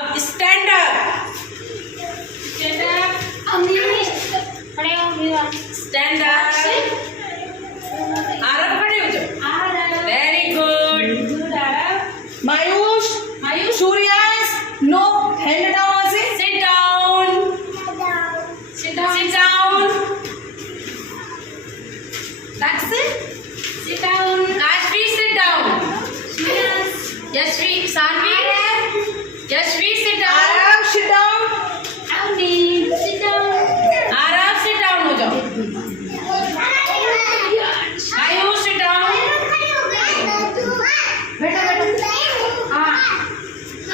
अब stand up stand up Aarav खड़े हो जाओ very good Mayush Suryansh no hand down से sit down sit down that's it sit down Ashvi sit down Yashvi Sanvi Yashvi sit down Aarav sit down Arav sit down हो जाओ Ayush sit down हाँ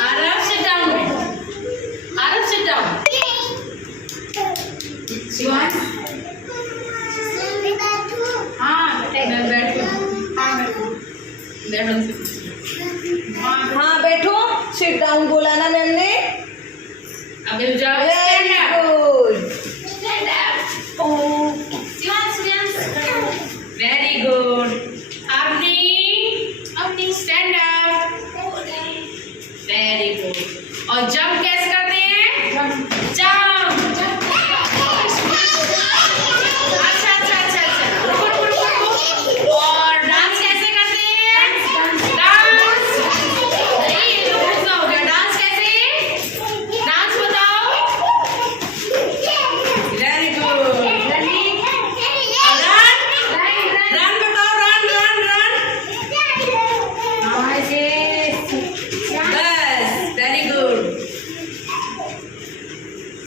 Arav sit down Arav sit down Shivan हाँ मैं बैठो बैठो हाँ बैठो sit down बोला ना मैम ने अब मिल जाओ वेरी गुड वेरी गुड अपनी stand up very good और jump